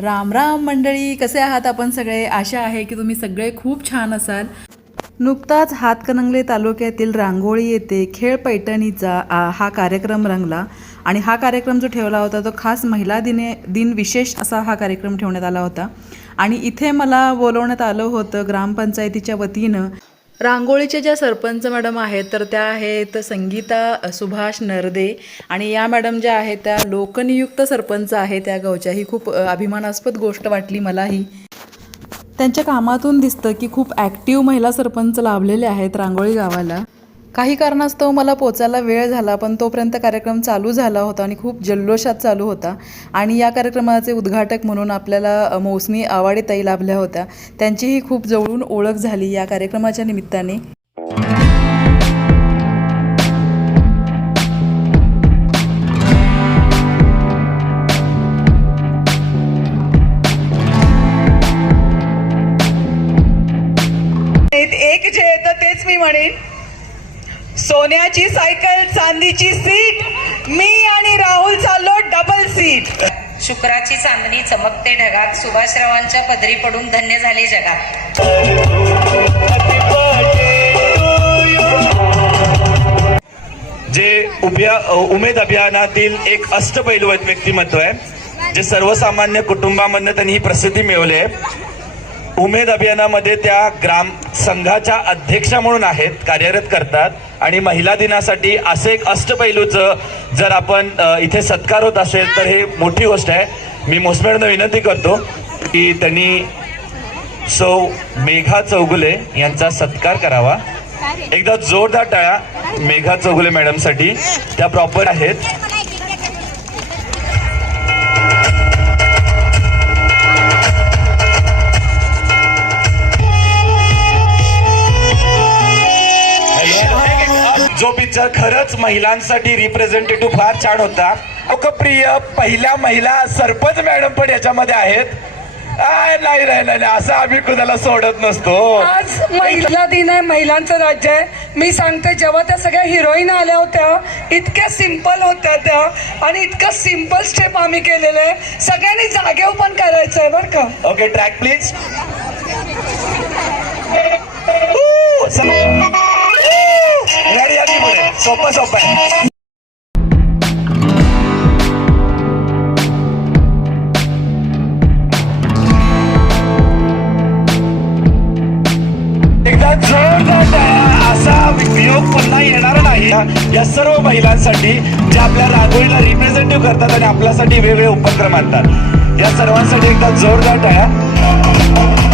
राम राम मंडळी कसे आहात आपण सगळे? आशा आहे की तुम्ही सगळे खूप छान असाल. नुकताच हातकणंगले तालुक्यातील रांगोळी येथे खेळ पैठणीचा हा कार्यक्रम रंगला. आणि हा कार्यक्रम जो ठेवला होता तो खास महिला दिने दिन विशेष असा हा कार्यक्रम ठेवण्यात आला होता. आणि इथे मला बोलवण्यात आलं होतं ग्रामपंचायतीच्या वतीनं रांगोळीच्या ज्या सरपंच मॅडम आहेत तर त्या आहेत संगीता सुभाष नरदे आणि या मॅडम ज्या आहेत त्या लोकनियुक्त सरपंच आहेत त्या गावच्या. ही खूप अभिमानास्पद गोष्ट वाटली मलाही. त्यांच्या कामातून दिसतं की खूप ॲक्टिव्ह महिला सरपंच लाभलेले आहेत रांगोळी गावाला. काही कारणास्तव मला पोचायला वेळ झाला पण तोपर्यंत कार्यक्रम चालू झाला होता आणि खूप जल्लोषात चालू होता. आणि या कार्यक्रमाचे उद्घाटक म्हणून आपल्याला मोसमी आवाडे आवाडेताई लाभल्या होत्या. त्यांचीही खूप जवळून ओळख झाली या कार्यक्रमाच्या निमित्ताने. एक जे येतं तेच मी म्हणेन. सोन्याची सायकल चांदीची सीट मी आणि राहुल चाललो डबल सीट शुक्राची चांदणी चमकते ढगात सुभाषरावांच्या पदरी पडून धन्य झाले जगात. जे उभ्या उमेद अभियानातील एक अष्टपैलू आहेत व्यक्तिमत्व आहे जे सर्वसामान्य कुटुंबामधनं त्यांनी ही प्रसिद्धी मिळवली आहे. उमेद अभियानामध्ये त्या ग्राम संघाच्या अध्यक्षा म्हणून आहेत कार्यरत करतात. आणि महिला दिनासाठी असे एक अष्टपैलूचं जर आपण इथे सत्कार होत असेल तर हे मोठी गोष्ट आहे. मी मोसमेडनं विनंती करतो की त्यांनी सौ मेघा चौगुले यांचा सत्कार करावा. एकदा जोरदार टाळा मेघा चौगुले मॅडमसाठी. त्या प्रॉपर आहेत. पिक्चर खरंच महिलांसाठी रिप्रेझेंटेटिव्ह फार छान होता. लोकप्रिय पहिल्या महिला सरपंच मॅडम पण याच्यामध्ये आहेत. नाही नाही नाही असं आम्ही कुणाला सोडत नसतो. आज महिला दिन आहे महिलांचं राज्य आहे. मी सांगते जेव्हा त्या सगळ्या हिरोईन आल्या होत्या इतक्या सिंपल होत्या त्या आणि इतकं सिंपल स्टेप आम्ही केलेलं. आहे सगळ्यांनी जागेवर पण करायचं आहे बरं का. ओके ट्रॅक प्लीज आधी पुढे सोपं सोपं. आहे एकदा जोरदार असा वियोग पुन्हा येणार नाही या सर्व महिलांसाठी जे आपल्या रांगोळीला रिप्रेझेंटेटिव्ह करतात आणि आपल्यासाठी वेगवेगळे उपक्रम आणतात या सर्वांसाठी एकदा जोरदार टाळ्या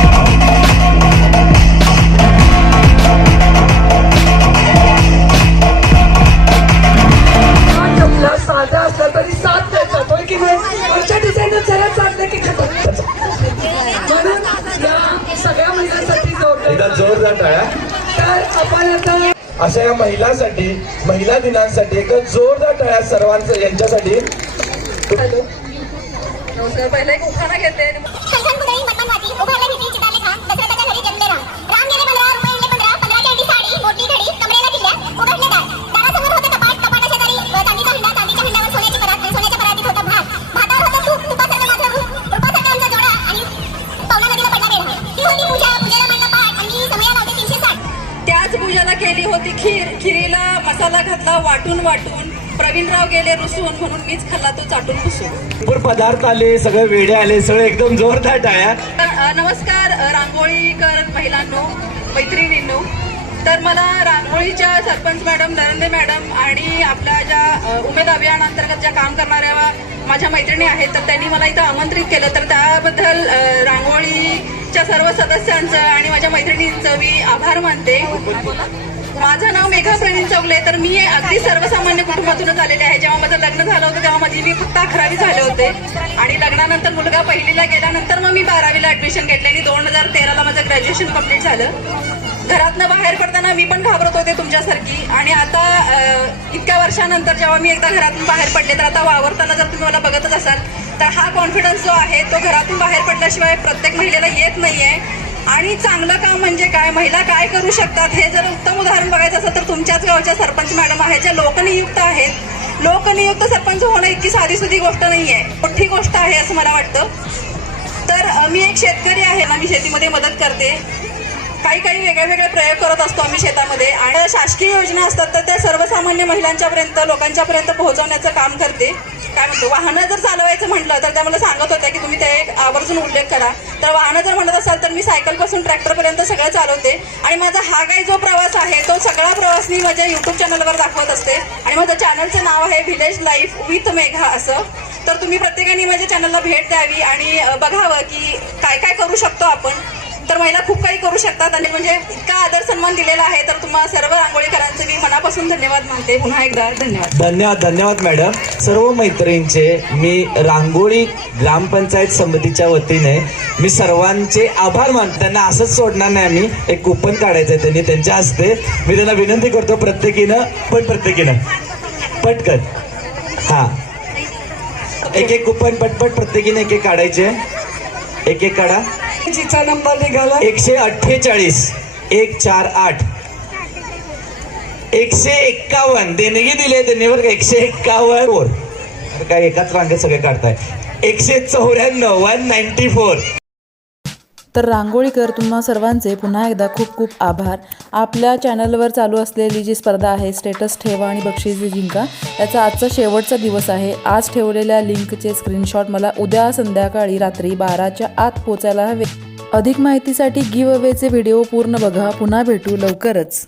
एकदा जोरदार टाळ्या. तर आपण आता अशा या महिलांसाठी महिला दिनांसाठी एक जोरदार टाळ्या सर्वांचं यांच्यासाठी. हॅलो नमस्कार पहिला एक उखाणा घेते. वाटून वाटून प्रवीणराव गेले रुसून म्हणून मीच खाल्ला तो चाटून भरपूर पदार्थ आले सगळे वेडे आले सगळे एकदम जोरदार टाळ्या. तर, नमस्कार रांगोळीकर महिलांनो मैत्रिणींनो. तर मला रांगोळीच्या सरपंच मॅडम नरेंद्र मॅडम आणि आपल्या ज्या उमेद अभियानांतर्गत ज्या काम करणाऱ्या माझ्या मैत्रिणी आहेत तर त्यांनी मला इथं आमंत्रित केलं. तर त्याबद्दल रांगोळीच्या सर्व सदस्यांचं आणि माझ्या मैत्रिणींचं मी आभार मानते. माझं नाव मेघा प्रवीण चौगले तर मी अगदी सर्वसामान्य कुटुंबातूनच आलेले आहे. जेव्हा माझं लग्न झालं होतं तेव्हा माझी मी फक्त अकरावी झाले होते. आणि लग्नानंतर मुलगा पहिलीला गेल्यानंतर मग मी बारावीला ऍडमिशन घेतली आणि दोन हजार तेराला माझं ग्रॅज्युएशन कंप्लीट झालं. घरातनं बाहेर पडताना मी पण घाबरत होते तुमच्यासारखी. आणि आता इतक्या वर्षानंतर जेव्हा मी एकदा घरातून बाहेर पडले तर आता वावरताना जर तुम्ही मला बघतच असाल तर हा कॉन्फिडन्स जो आहे तो घरातून बाहेर पडल्याशिवाय प्रत्येक महिलेला येत नाही आहे आणि चांगलं काम म्हणजे काय? महिला काय करू शकतात? हे जर उत्तम उदाहरण बघायचं असेल तर तुमच्याच गावच्या सरपंच मॅडम आहेत ज्या लोकनियुक्त आहेत. लोकनियुक्त सरपंच होणं इतकी साधी सुधी गोष्ट आहे मोठी गोष्ट आहे असं मला वाटतं. तर मी एक शेतकरी आहे ना मी शेतीमध्ये मदत करते. काही काही वेगळे वेगळे प्रयोग करत असतो आम्ही शेतामध्ये. आणि शासकीय योजना असतात तर त्या सर्वसामान्य महिलांच्यापर्यंत लोकांच्यापर्यंत पोहोचवण्याचं काम करते. काय म्हणतो वाहनं जर चालवायचं म्हटलं तर त्या मला सांगत होत्या की तुम्ही ते एक आवर्जून उल्लेख करा. तर वाहनं जर म्हणत असाल तर मी सायकलपासून ट्रॅक्टरपर्यंत सगळं चालवते. आणि माझा हा काही जो प्रवास आहे तो सगळा प्रवास मी माझ्या यूट्यूब चॅनलवर दाखवत असते. आणि माझं चॅनलचं नाव आहे व्हिलेज लाईफ विथ मेघा असं. तर तुम्ही प्रत्येकाने माझ्या चॅनलला भेट द्यावी आणि बघावं की काय काय करू शकतो आपण. तर महिला खूप काही करू शकतात आणि म्हणजे इतका आदर सन्मान दिलेला आहे. तर तुम्हाला सर्व रांगोळीकरांचे मी मनापासून धन्यवाद मानते. पुन्हा एकदा धन्यवाद. धन्यवाद धन्यवाद मॅडम. सर्व मैत्रिणींचे मी रांगोळी ग्रामपंचायत समितीच्या वतीने मी सर्वांचे आभार मान त्यांना असंच सोडणार नाही आम्ही. एक कुपन काढायचं आहे त्यांनी त्यांच्या हस्ते. मी त्यांना विनंती करतो प्रत्येकीनं पण प्रत्येकीनं. पटकन. हा. एक एक कुपन पटपट प्रत्येकीने एक एक काढायचे. एक एक काढा. जिचा नंबर निघाला. एकशे अठ्ठेचाळीस एक चार आठ. एकशे एक्कावन्न देणगी दिले त्यांनी बरं का. एकशे एक्कावन्न काय एकाच रांगेत सगळे काढताय. एकशे चौऱ्याण्णव वन नाईन्टी फोर तर रांगोळीकर तुम्हा सर्वांचे पुन्हा एकदा खूप खूप आभार. आपल्या चॅनलवर चालू असलेली जी स्पर्धा आहे स्टेटस ठेवा आणि बक्षीस जिंका त्याचा आजचा शेवटचा दिवस आहे. आज ठेवलेल्या लिंकचे स्क्रीनशॉट मला उद्या संध्याकाळी रात्री बाराच्या आत पोचायला हवे. अधिक माहितीसाठी गिव अवेचे व्हिडिओ पूर्ण बघा. पुन्हा भेटू लवकरच.